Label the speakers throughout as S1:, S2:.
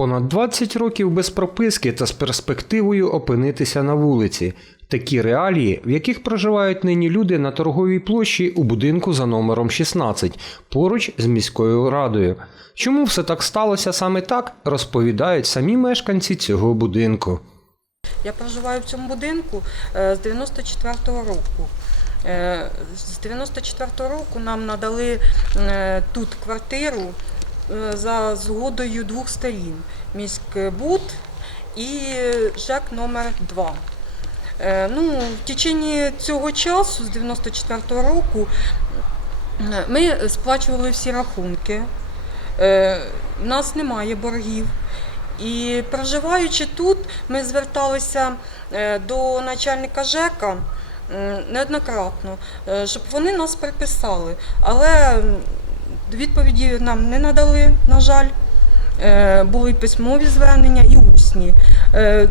S1: Понад 20 років без прописки та з перспективою опинитися на вулиці. Такі реалії, в яких проживають нині люди на торговій площі у будинку за номером 16, поруч з міською радою. Чому все так сталося саме так, розповідають самі мешканці цього будинку.
S2: Я проживаю в цьому будинку е, з 94-го року. Е, З 94-го року нам надали е, тут квартиру за згодою двох сторін: міськбуд і ЖЕК номер 2. Е, Ну, в течение цього часу, з 94-го року, е, ми сплачували всі рахунки. Е, У нас немає боргів. І проживаючи тут, ми зверталися е, до начальника ЖЕКа неоднократно, е, щоб вони нас приписали. Але відповіді нам не надали, на жаль. Е, Були письмові звернення і усні. Е,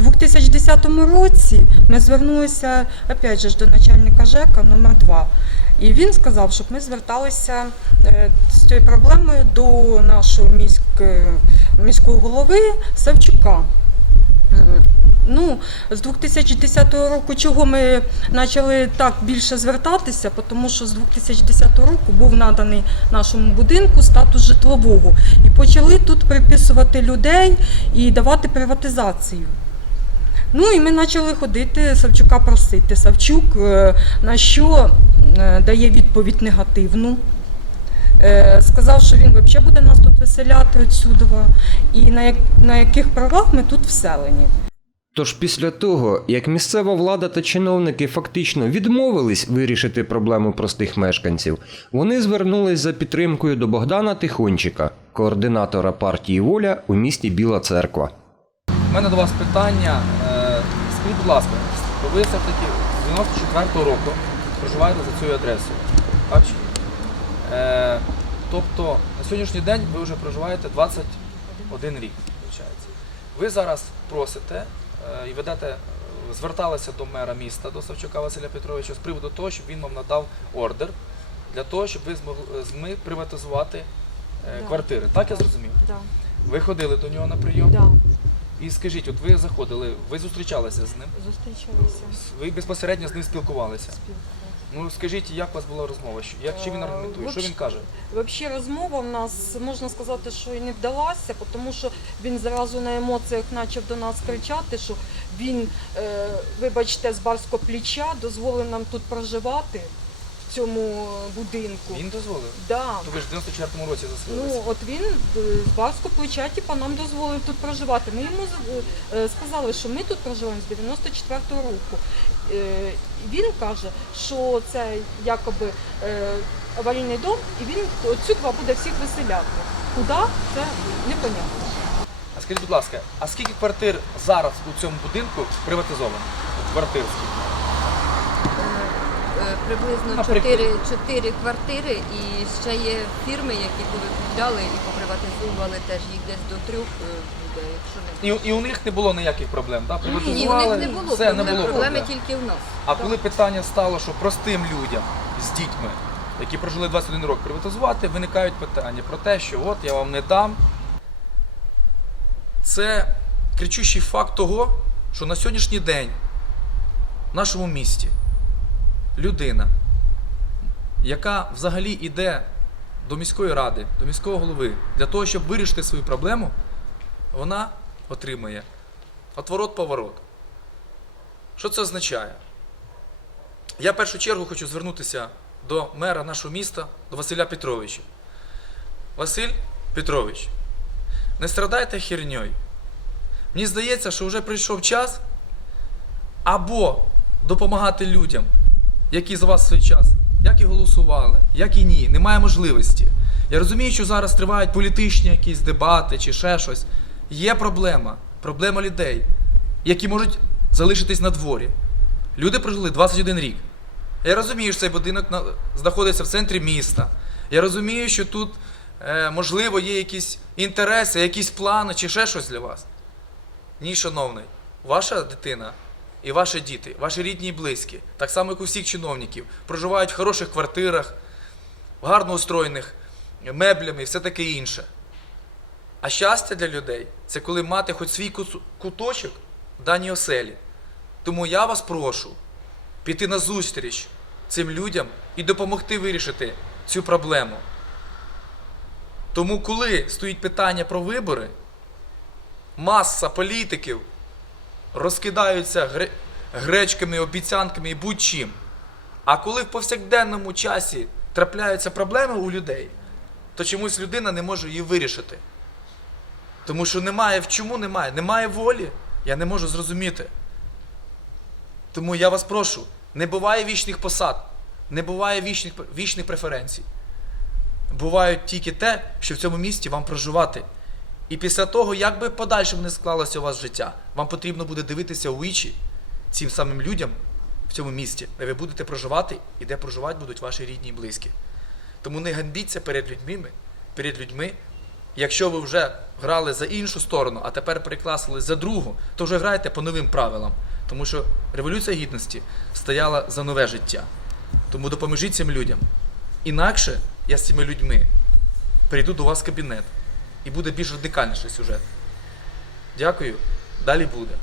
S2: У 2010 році ми звернулися опять же, до начальника ЖЕКа номер 2 І він сказав, щоб ми зверталися е, з цією проблемою до нашого міськ, міського голови Савчука. Ну, з 2010 року чого ми почали так більше звертатися, тому що з 2010 року був наданий нашому будинку статус житлового. І почали тут приписувати людей і давати приватизацію. Ну і ми почали ходити Савчука просити. Савчук е, на що е, дає відповідь негативну. Е, Сказав, що він взагалі буде нас тут виселяти відсюдова, і на яких правах ми тут вселені.
S1: Тож після того, як місцева влада та чиновники фактично відмовились вирішити проблему простих мешканців, вони звернулись за підтримкою до Богдана Тихончика, координатора партії Воля у місті Біла Церква.
S3: У мене до вас питання. Е, Скажіть, будь ласка, ви все-таки з 94-го року проживаєте за цією адресою. Так? Е, тобто на сьогоднішній день ви вже проживаєте 21 рік, виходить. Ви зараз просите і ведете, е, зверталися до мера міста, до Савчука Василя Петровича з приводу того, щоб він вам надав ордер для того, щоб ви змогли, змогли приватизувати е,
S2: Да.
S3: квартири. Так я зрозумів?
S2: Да,
S3: Ви ходили до нього на прийом?
S2: да,
S3: І скажіть, от ви заходили, ви зустрічалися з ним,
S2: зустрічалися.
S3: ви безпосередньо з ним спілкувалися.
S2: спілкувалися.
S3: Ну скажіть, як у вас була розмова? Що- Як чи він
S2: Е,
S3: аргументує? Що він каже?
S2: Взагалі розмова в нас можна сказати, що і не вдалася, тому що він зразу на емоціях почав до нас кричати, що він, е, вибачте, з барського плеча дозволив нам тут проживати цьому будинку.
S3: Він дозволив.
S2: Да.
S3: То ви ж в 94-му році заселилися.
S2: Ну, от він е, з плеча типа, нам дозволив тут проживати. Ми йому е, сказали, що ми тут проживаємо з 94-го року. Е, Він каже, що це якоби аварійний дом, і він отсюди буде всіх виселяти. Куди? Це непонятно.
S3: А скажіть, будь ласка, а скільки квартир зараз у цьому будинку приватизовано? Квартир скільки?
S4: Приблизно
S3: Наприклад.
S4: 4, 4 квартири і ще є фірми, які повикупляли і поприватизовували теж їх десь до трьох е, буде, якщо не
S3: І, і у них не було ніяких проблем, так?
S4: Ні, у них не було
S3: все, не було
S4: проблеми
S3: проблем.
S4: тільки в нас.
S3: А коли питання стало, що простим людям з дітьми, які прожили 21 рок, приватизувати, виникають питання про те, що от я вам не дам. Це кричущий факт того, що на сьогоднішній день в нашому місті людина, яка взагалі йде до міської ради, до міського голови для того, щоб вирішити свою проблему, вона отримує отворот-поворот. Що це означає? Я в першу чергу хочу звернутися до мера нашого міста, до Василя Петровича. Василь Петрович, не страдайте херньою. Мені здається, що вже прийшов час або допомагати людям, які за вас в свій час, як і голосували, як і ні, немає можливості. Я розумію, що зараз тривають політичні якісь дебати чи ще щось. Є проблема, проблема людей, які можуть залишитись на дворі. Люди прожили 21 рік. Я розумію, що цей будинок знаходиться в центрі міста. Я розумію, що тут, е, можливо, є якісь інтереси, якісь плани чи ще щось для вас. Ні, шановний, ваша дитина і ваші діти, ваші рідні і близькі, так само, як у всіх чиновників, проживають в хороших квартирах, в гарно устроєних меблями і все таке інше. А щастя для людей це коли мати хоч свій куточок в даній оселі. Тому я вас прошу піти на зустріч цим людям і допомогти вирішити цю проблему. Тому, коли стоїть питання про вибори, маса політиків розкидаються гречками, обіцянками і будь-чим. А коли в повсякденному часі трапляються проблеми у людей, то чомусь людина не може її вирішити. Тому що немає в чому немає? Немає волі. Я не можу зрозуміти. Тому я вас прошу, не буває вічних посад, не буває вічних, вічних преференцій. Бувають тільки те, що в цьому місті вам проживати. І після того, як би подальше не склалося у вас життя, вам потрібно буде дивитися у вічі цим самим людям в цьому місті, де ви будете проживати і де проживати будуть ваші рідні і близькі. Тому не ганьбіться перед людьми, перед людьми. Якщо ви вже грали за іншу сторону, а тепер прикласили за другу, то вже грайте по новим правилам. Тому що Революція Гідності стояла за нове життя. Тому допоможіть цим людям. Інакше я з цими людьми прийду до вас в кабінет і буде більш радикальніший сюжет. Дякую. Далі буде.